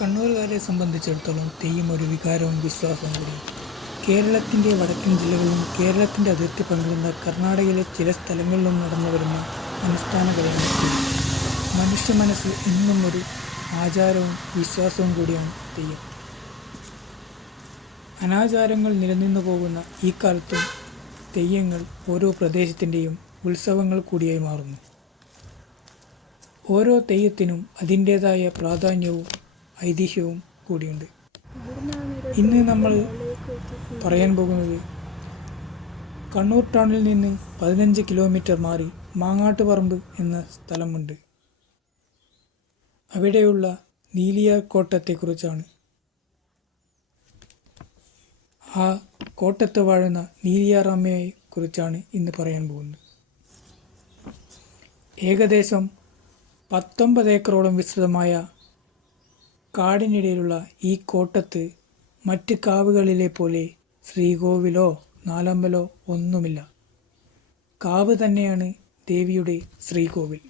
കണ്ണൂരുകാരെ സംബന്ധിച്ചിടത്തോളം തെയ്യം ഒരു വികാരവും വിശ്വാസവും കൂടി കേരളത്തിന്റെ വടക്കൻ ജില്ലകളിലും കേരളത്തിന്റെ അതിർത്തി പങ്കിടുന്ന കർണാടകയിലെ ചില സ്ഥലങ്ങളിലും നടന്നു വരുന്ന അനുഷ്ഠാന കലയാണ് മനുഷ്യ മനസ്സിൽ എന്നും ഒരു ആചാരവും വിശ്വാസവും കൂടിയാണ് തെയ്യം. അനാചാരങ്ങൾ നിലനിന്നു പോകുന്ന ഈ കാലത്തും തെയ്യങ്ങൾ ഓരോ പ്രദേശത്തിന്റെയും ഉത്സവങ്ങൾ കൂടിയായി മാറുന്നു. ഓരോ തെയ്യത്തിനും അതിന്റേതായ പ്രാധാന്യവും ഐതിഹ്യവും കൂടിയുണ്ട്. ഇന്ന് നമ്മൾ പറയാൻ പോകുന്നത് കണ്ണൂർ ടൗണിൽ നിന്ന് പതിനഞ്ച് കിലോമീറ്റർ മാറി മാങ്ങാട്ടുപറമ്പ് എന്ന സ്ഥലമുണ്ട്. അവിടെയുള്ള നീലിയ കോട്ടത്തെക്കുറിച്ചാണ്. ആ കോട്ടത്ത് വാഴുന്ന നീലിയാറമ്മയെ കുറിച്ചാണ് ഇന്ന് പറയാൻ പോകുന്നത്. ഏകദേശം പത്തൊമ്പത് ഏക്കറോളം വിസ്തൃതമായ കാടിനിടയിലുള്ള ഈ കോട്ടത്ത് മറ്റ് കാവുകളിലെ പോലെ ശ്രീകോവിലോ നാലമ്പലോ ഒന്നുമില്ല. കാവ് തന്നെയാണ് ദേവിയുടെ ശ്രീകോവിൽ.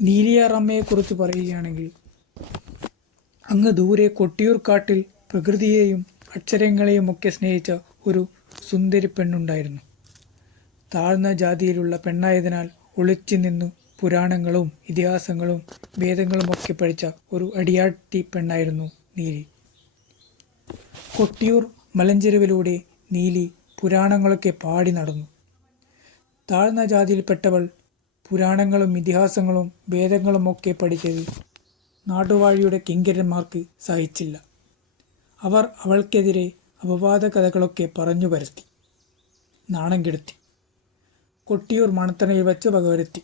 നീലിയാറമ്മയെക്കുറിച്ച് പറയുകയാണെങ്കിൽ അങ്ങ് ദൂരെ കൊട്ടിയൂർക്കാട്ടിൽ പ്രകൃതിയെയും അക്ഷരങ്ങളെയും ഒക്കെ സ്നേഹിച്ച ഒരു സുന്ദരി പെണ്ണുണ്ടായിരുന്നു. താഴ്ന്ന ജാതിയിലുള്ള പെണ്ണായതിനാൽ ഒളിച്ചു നിന്നു പുരാണങ്ങളും ഇതിഹാസങ്ങളും വേദങ്ങളും ഒക്കെ പഠിച്ച ഒരു അടിയാട്ടി പെണ്ണായിരുന്നു നീലി. കൊട്ടിയൂർ മലഞ്ചെരുവിലൂടെ നീലി പുരാണങ്ങളൊക്കെ പാടി നടന്നു. താഴ്ന്ന ജാതിയിൽപ്പെട്ടവൾ പുരാണങ്ങളും ഇതിഹാസങ്ങളും വേദങ്ങളും ഒക്കെ പഠിച്ചത് നാടുവാഴിയുടെ കിങ്കരന്മാർക്ക് സഹിച്ചില്ല. അവർ അവൾക്കെതിരെ അപവാദ കഥകളൊക്കെ പറഞ്ഞു പരത്തി നാണം കെടുത്തി. കൊട്ടിയൂർ മണത്തണയിൽ വച്ച് വകവരുത്തി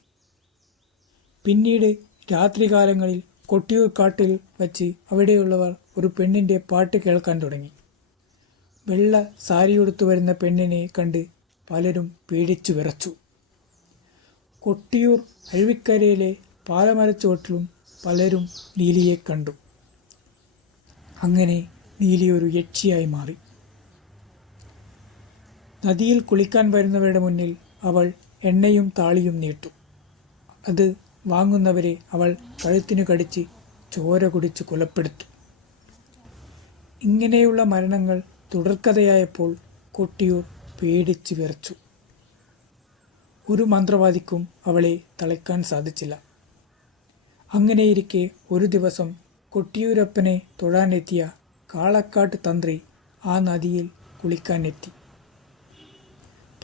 പിന്നീട് രാത്രികാലങ്ങളിൽ കൊട്ടിയൂർ കാട്ടിൽ വച്ച് അവിടെയുള്ളവർ ഒരു പെണ്ണിന്റെ പാട്ട് കേൾക്കാൻ തുടങ്ങി. വെള്ള സാരിയുടുത്തു വരുന്ന പെണ്ണിനെ കണ്ട് പലരും പേടിച്ചു വിറച്ചു. കൊട്ടിയൂർ അരുവിക്കരയിലെ പാലമരച്ചുവട്ടിലും പലരും നീലിയെ കണ്ടു. അങ്ങനെ നീലി ഒരു യക്ഷിയായി മാറി. നദിയിൽ കുളിക്കാൻ വരുന്നവരുടെ മുന്നിൽ അവൾ എണ്ണയും താളിയും നീട്ടു. അത് വാങ്ങുന്നവരെ അവൾ കഴുത്തിനു കടിച്ച് ചോര കുടിച്ച് കൊലപ്പെടുത്തു. ഇങ്ങനെയുള്ള മരണങ്ങൾ തുടർക്കഥയായപ്പോൾ കൊട്ടിയൂർ പേടിച്ച് വിറച്ചു. ഒരു മന്ത്രവാദിക്കും അവളെ തളയ്ക്കാൻ സാധിച്ചില്ല. അങ്ങനെയിരിക്കെ ഒരു ദിവസം കൊട്ടിയൂരപ്പനെ തൊഴാനെത്തിയ കാളക്കാട്ട് തന്ത്രി ആ നദിയിൽ കുളിക്കാനെത്തി.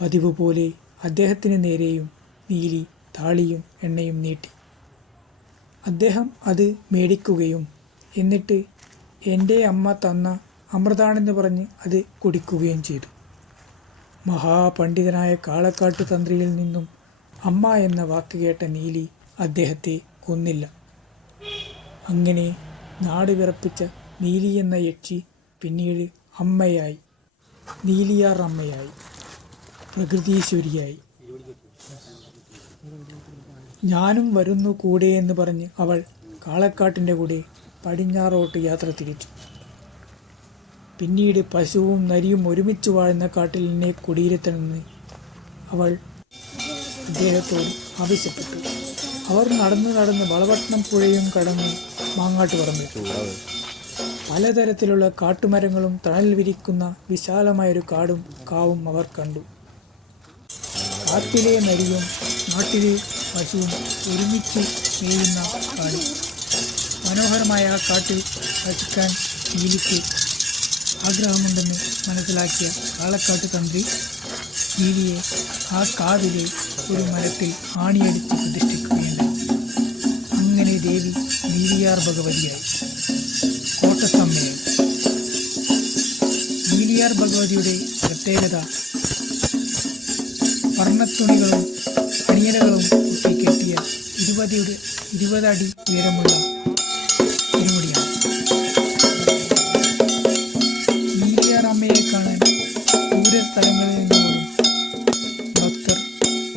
പതിവ് പോലെ അദ്ദേഹത്തിന് നേരെയും നീലി താളിയും എണ്ണയും നീട്ടി. അദ്ദേഹം അത് മേടിക്കുകയും എന്നിട്ട് എന്റെ അമ്മ തന്ന അമൃതാണെന്ന് പറഞ്ഞ് അത് കുടിക്കുകയും ചെയ്തു. മഹാപണ്ഡിതനായ കാളക്കാട്ട് തന്ത്രിയിൽ നിന്നും അമ്മ എന്ന വാക്ക് കേട്ട നീലി അദ്ദേഹത്തെ കൊന്നില്ല. അങ്ങനെ നാട് വിറപ്പിച്ച നീലി എന്ന യക്ഷി പിന്നീട് അമ്മയായി. നീലിയാർ അമ്മയായി. പ്രകൃതീശ്വരിയായി. ഞാനും വരുന്നു കൂടെ എന്ന് പറഞ്ഞ് അവൾ കാളക്കാട്ടിന്റെ കൂടെ പടിഞ്ഞാറോട്ട് യാത്ര തിരിച്ചു. പിന്നീട് പശുവും നരിയും ഒരുമിച്ച് വാഴുന്ന കാട്ടിൽ എന്നെ കുടിയിരുത്തണമെന്ന് അവൾ അദ്ദേഹത്തോട് ആവശ്യപ്പെട്ടു. അവർ നടന്ന് നടന്ന് വളവട്ടണം പുഴയും കടന്ന് മാങ്ങാട്ട് പറമ്പെടുത്തു പലതരത്തിലുള്ള കാട്ടുമരങ്ങളും തണൽ വിരിക്കുന്ന വിശാലമായൊരു കാടും കാവും അവർ കണ്ടു. കാട്ടിലെ നരിയും നാട്ടിലെ പശുവും ഒരുമിച്ച് ചെയ്യുന്ന കാട് മനോഹരമായ ആ കാട്ടിൽ വസിക്കാൻ നീലിക്ക് ആഗ്രഹമുണ്ടെന്ന് മനസ്സിലാക്കിയ കാളക്കാട്ട് തന്ത്രി ജീവിയെ ആ കാതിലെ ഒരു മരത്തിൽ ആണിയടിച്ച് പ്രതിഷ്ഠിക്കുകയുണ്ടായി. അങ്ങനെ ദേവി നീലിയാർ ഭഗവതിയായി. കോട്ടസമ്മേ നീലിയാർ ഭഗവതിയുടെ പ്രത്യേകത വർണത്തുണികളും അണിയലകളും ഒക്കെ കെട്ടിയ ഇരുപതിയുടെ ഇരുപതടി ഉയരമുള്ള ഇരുമുടിയാണ് അമ്മയെ കാണാൻ ദൂര സ്ഥലങ്ങളിൽ നിന്ന് പോലും ഭക്തർ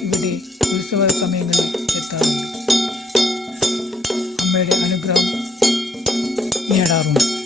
ഇവിടെ ഉത്സവ സമയങ്ങളിൽ എത്താറുണ്ട്. അമ്മയുടെ അനുഗ്രഹം നേടാറുണ്ട്.